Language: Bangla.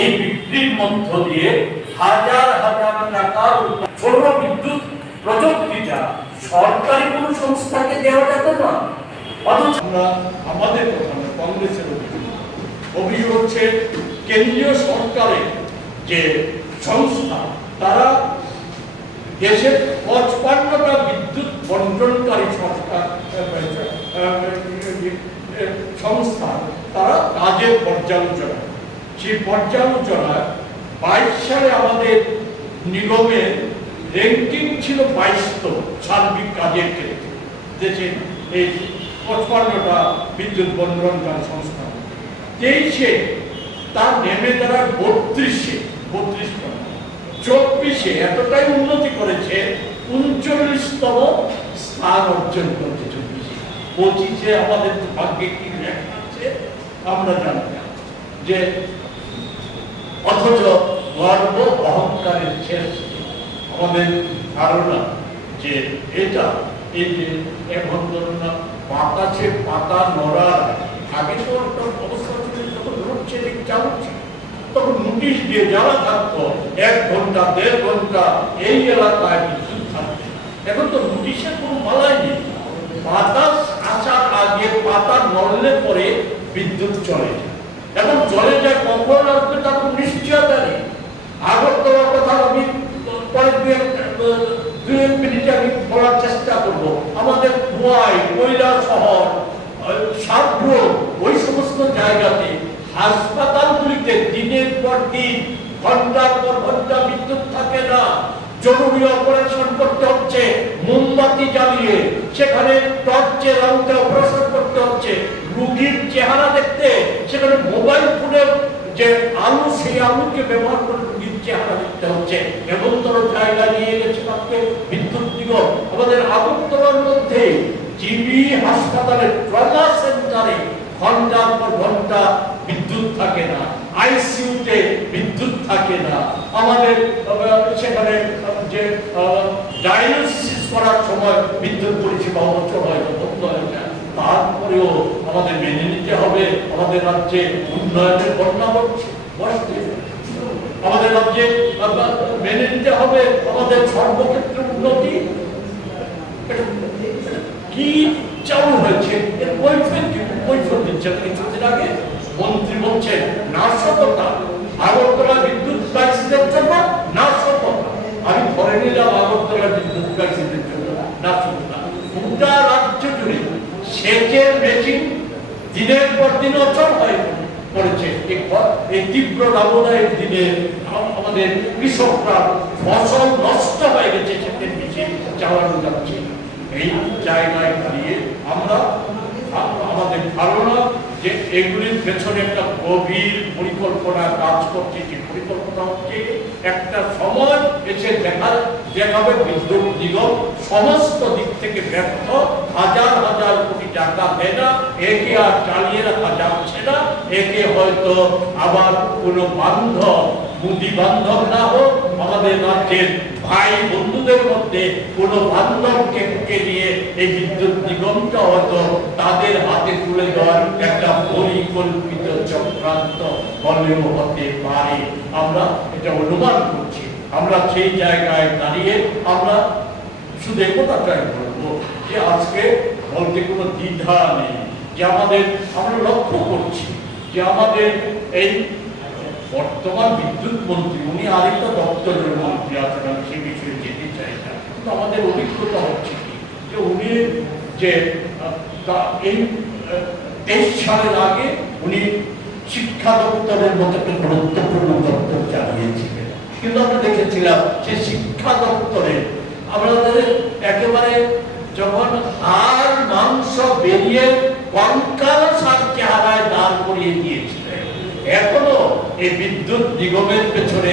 এই বিক্রির মধ্য দিয়ে হাজার হাজার টাকার সৌর বিদ্যুৎ প্রযুক্তিটা সরকারি কোনো সংস্থাকে দেওয়া যেত না। অথচ আমরা আমাদের কথা কংগ্রেসের অভিযোগ হচ্ছে কেন্দ্রীয় সরকারের যে সংস্থা তারা দেশের 55টা বিদ্যুৎ বন্টনকারী সংস্থা তারা কাজের পর্যালোচনা, সেই পর্যালোচনায় 22 সালে আমাদের নিগমের র্যাঙ্কিং ছিল 22তম সার্বিক কাজের ক্ষেত্রে দেশে এই 55টা বিদ্যুৎ বন্টনকারী সংস্থা। 23-এ তার নেমে তারা 32-এ 24-এ এতটাই উন্নতি করেছে 39তম স্থান অর্জন করছে। 25-এ আমাদের ভাগ্যে কি লেখা আছে আমরা জানি না, যে অথচ গর্ব অহংকারের শেষ আমাদের ধারণা যে এটা এই যে এখন ধরুন না বাতাসে পাতা নড়ার আগে তো একটা অবস্থা ছিল, যখন লোডশেডিং চালু ছিল তখন নোটিশ দিয়ে যারা থাকতো 1 ঘন্টা 1.5 ঘন্টা এই এলাকায় বিদ্যুৎ থাকবে। এখন তো নোটিশের কোনো মালাই নেই, বাতাস আসার আগে পাতা নড়লে পরে বিদ্যুৎ চলে যায়। এখন চলে যায় কখন আসবে তার কোনো নিশ্চয়তা নেই। আগরতলার কথা আমি পরে 2-1 মিনিটে আমি বলার চেষ্টা করবো। আমাদের ধোঁয়ায় কয়লা শহর সাবরো ওই সমস্ত জায়গাতে হাসপাতালগুলিতে দিনের পর দিন ঘন্টার পর ঘন্টা বিদ্যুৎ থাকে না, জরুরি অপারেশন করতে হচ্ছে মোমবাতি জ্বালিয়ে, সেখানে টর্চের আলোতে অপারেশন করতে হচ্ছে, রোগীর চেহারা দেখতে সেখানে মোবাইল ফোনের যে আলো সেই আলোকে ব্যবহার করে রোগীর চেহারা দেখতে হচ্ছে। এমন তোর জায়গা নিয়ে গেছে তাকে বিদ্যুৎ নিগম। আমাদের আগরতলার মধ্যে জিবি হাসপাতালের ট্রমা সেন্টারে ঘন্টার পর ঘন্টা বিদ্যুৎ থাকে না, আইসিইউতে বিদ্যুৎ থাকে না, আমাদের সেখানে যে ডায়ালিসিস করার সময় বিদ্যুৎ পরিষেবা অচল হয়, বন্ধ হয়ে যায়। তারপরেও আমাদের মেনে নিতে হবে আমাদের রাজ্যে উন্নয়নের বন্যা বসছে, আমাদের রাজ্যে মেনে নিতে হবে আমাদের সর্বক্ষেত্রে উন্নতি। কি চালু হয়েছে এর কৈফিয়ত দিচ্ছেন কিছুদিন আগে মন্ত্রী বলছেন নাশকতা, আগরতলা বিদ্যুৎ ক্রাইসিসের জন্য নাশকতা। আমি ধরে নিলাম আগরতলা বিদ্যুৎ ক্রাইসিসের জন্য নাশকতা। গোটা রাজ্য জুড়ে সেচের মেশিন দিনের পর দিন অচল হয়ে পড়েছে। এই তীব্র দাবদাহের দিনে আমাদের কৃষকরা ফসল নষ্ট হয়ে গেছে, সেচের মেশিন চালানো যাচ্ছে। এই জায়গায় দাঁড়িয়ে আমরা আমাদের ধারণা যে এগুলির পেছনে একটা গভীর পরিকল্পনা কাজ করছে। যে পরিকল্পনা হচ্ছে একটা সময় এসে দেখাবে বিদ্যুৎ নিগম সমস্ত দিক থেকে ব্যর্থ, হাজার হাজার কোটি টাকা দেয় না, একে আর চালিয়ে রাখা যাচ্ছে না। একে হয়তো আবার কোনো বান্ধব মুদি বান্ধব না হোক, আমাদের রাজ্যের ভাই বন্ধুদের মধ্যে কোনো বান্ধবকে নিয়ে এই বিদ্যুৎ নিগমটা হয়তো তাদের হাতে তুলে দেওয়ার একটা পরিকল্পিত চক্রান্ত হলেও হতে পারে। আমরা এটা অনুমান করছি। আমরা সেই জায়গায় দাঁড়িয়ে আমরা শুধু একথাটাই বলবো যে আজকে বলতে কোনো দ্বিধা নেই, যে আমরা লক্ষ্য করছি যে আমাদের এই বর্তমান বিদ্যুৎ মন্ত্রী উনি আরেকটা দপ্তরের মন্ত্রী আছেন, আমি সে বিষয়ে যেতে চাই না, কিন্তু আমাদের অভিজ্ঞতা হচ্ছে কি যে উনি যে এই 23 সালের আগে উনি শিক্ষা দপ্তরের মতো একটা গুরুত্বপূর্ণ দপ্তর চালিয়েছিলেন, কিন্তু আমরা দেখেছিলাম যে শিক্ষা দপ্তরে আমাদের একেবারে যখন আর মাংস বেরিয়ে কঙ্কালসার চেহারায় দাঁড় করিয়ে দিয়েছিলেন। এখনো এই বিদ্যুৎ নিগমের পেছনে